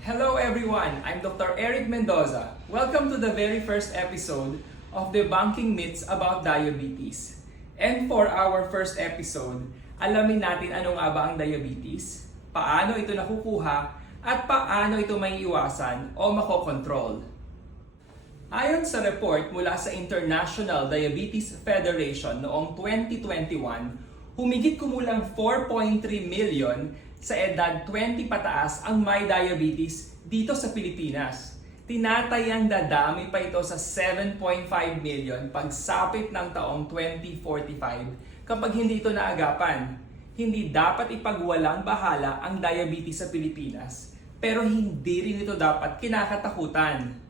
Hello everyone, I'm Dr. Eric Mendoza. Welcome to the very first episode of Debunking Myths About Diabetes. And for our first episode, alamin natin ano nga ba ang diabetes, paano ito nakukuha, at paano ito may iwasan o makokontrol. Ayon sa report mula sa International Diabetes Federation noong 2021, humigit kumulang 4.3 million sa edad 20 pataas ang may diabetes dito sa Pilipinas. Tinatayang dadami pa ito sa 7.5 million pagsapit ng taong 2045 kapag hindi ito naagapan. Hindi dapat ipagwalang bahala ang diabetes sa Pilipinas, pero hindi rin ito dapat kinakatakutan.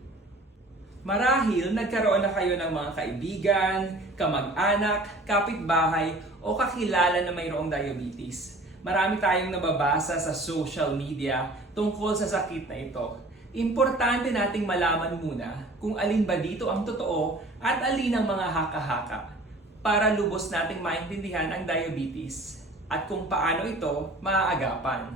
Marahil nagkaroon na kayo ng mga kaibigan, kamag-anak, kapitbahay o kakilala na mayroong diabetes. Marami tayong nababasa sa social media tungkol sa sakit na ito. Importante nating malaman muna kung alin ba dito ang totoo at alin ang mga haka-haka para lubos nating maintindihan ang diabetes at kung paano ito maaagapan.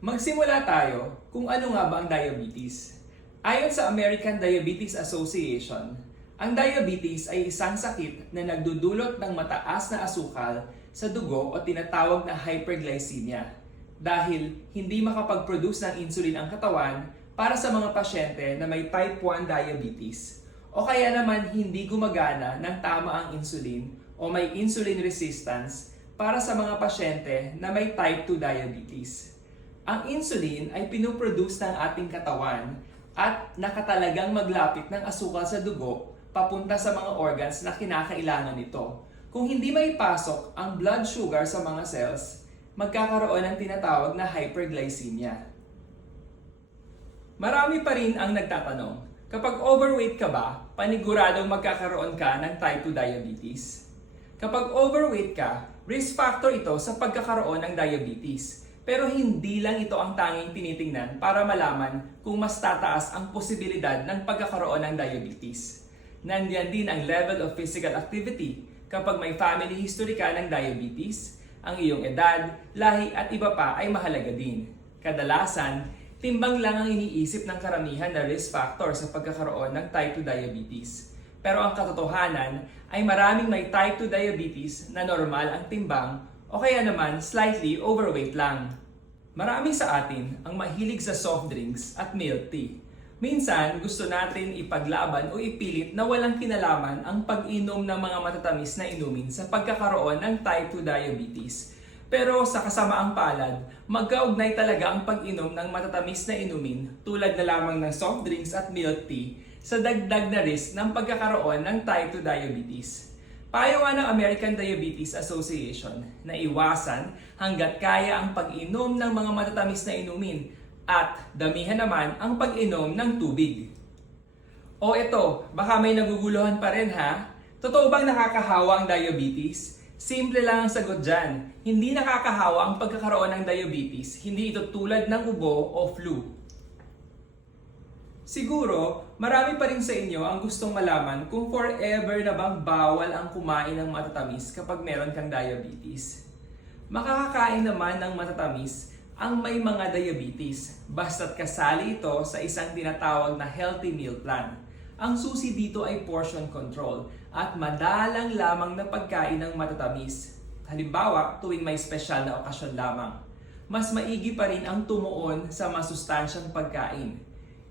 Magsimula tayo kung ano nga ba ang diabetes. Ayon sa American Diabetes Association, ang diabetes ay isang sakit na nagdudulot ng mataas na asukal sa dugo o tinatawag na hyperglycemia dahil hindi makapag-produce ng insulin ang katawan para sa mga pasyente na may type 1 diabetes o kaya naman hindi gumagana ng tama ang insulin o may insulin resistance para sa mga pasyente na may type 2 diabetes. Ang insulin ay pinuproduce ng ating katawan at nakatalagang maglapit ng asukal sa dugo papunta sa mga organs na kinakailangan nito. Kung hindi may pasok ang blood sugar sa mga cells, magkakaroon ng tinatawag na hyperglycemia. Marami pa rin ang nagtatanong, kapag overweight ka ba, paniguradong magkakaroon ka ng type 2 diabetes? Kapag overweight ka, risk factor ito sa pagkakaroon ng diabetes. Pero hindi lang ito ang tanging tinitingnan para malaman kung mas tataas ang posibilidad ng pagkakaroon ng diabetes. Nandiyan din ang level of physical activity kapag may family history ka ng diabetes, ang iyong edad, lahi at iba pa ay mahalaga din. Kadalasan, timbang lang ang iniisip ng karamihan na risk factor sa pagkakaroon ng type 2 diabetes. Pero ang katotohanan ay maraming may type 2 diabetes na normal ang timbang o kaya naman slightly overweight lang. Marami sa atin ang mahilig sa soft drinks at milk tea. Minsan, gusto natin ipaglaban o ipilit na walang kinalaman ang pag-inom ng mga matatamis na inumin sa pagkakaroon ng type 2 diabetes. Pero sa kasamaang palad, magkaugnay talaga ang pag-inom ng matatamis na inumin tulad na lamang ng soft drinks at milk tea sa dagdag na risk ng pagkakaroon ng type 2 diabetes. Payo ng American Diabetes Association na iwasan hanggat kaya ang pag-inom ng mga matatamis na inumin at damihan naman ang pag-inom ng tubig. O ito, baka may naguguluhan pa rin ha? Totoo bang nakakahawa ang diabetes? Simple lang ang sagot dyan. Hindi nakakahawa ang pagkakaroon ng diabetes, hindi ito tulad ng ubo o flu. Siguro, marami pa rin sa inyo ang gustong malaman kung forever na bang bawal ang kumain ng matatamis kapag meron kang diabetes. Makakakain naman ng matatamis ang may mga diabetes basta't kasali ito sa isang tinatawag na healthy meal plan. Ang susi dito ay portion control at madalang lamang na pagkain ng matatamis. Halimbawa, tuwing may special na okasyon lamang. Mas maigi pa rin ang tumuon sa masustansyang pagkain.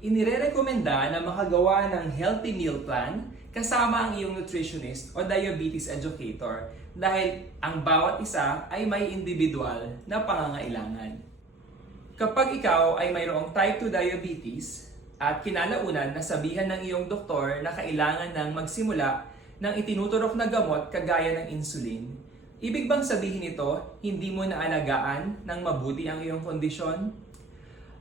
Inirerekomenda na makagawa ng healthy meal plan kasama ang iyong nutritionist o diabetes educator dahil ang bawat isa ay may individual na pangangailangan. Kapag ikaw ay mayroong type 2 diabetes at kinalaunan na sabihan ng iyong doktor na kailangan ng magsimula ng itinuturok na gamot kagaya ng insulin, ibig bang sabihin ito hindi mo naalagaan ng mabuti ang iyong kondisyon?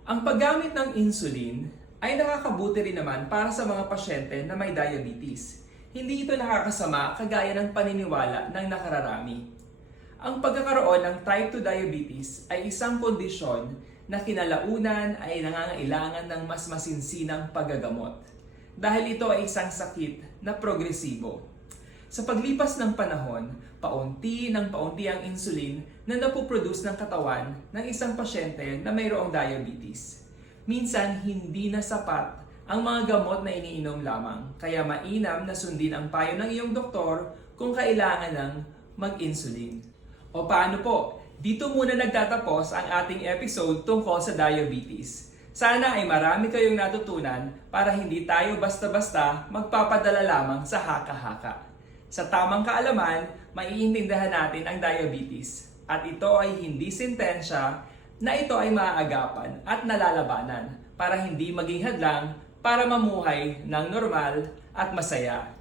Ang paggamit ng insulin ay nakakabuti rin naman para sa mga pasyente na may diabetes. Hindi ito nakakasama kagaya ng paniniwala ng nakararami. Ang pagkakaroon ng type 2 diabetes ay isang kondisyon na kinalaunan ay nangangailangan ng mas masinsinang paggagamot dahil ito ay isang sakit na progresibo. Sa paglipas ng panahon, paunti ng paunti ang insulin na napoproduce ng katawan ng isang pasyente na mayroong diabetes. Minsan, hindi na sapat ang mga gamot na iniinom lamang, kaya mainam na sundin ang payo ng iyong doktor kung kailangan ng mag-insulin. O paano po? Dito muna nagtatapos ang ating episode tungkol sa diabetes. Sana ay marami kayong natutunan para hindi tayo basta-basta magpapadala lamang sa haka-haka. Sa tamang kaalaman, maiintindihan natin ang diabetes. At ito ay hindi sentensya na ito ay maaagapan at nalalabanan para hindi maging hadlang para mamuhay ng normal at masaya.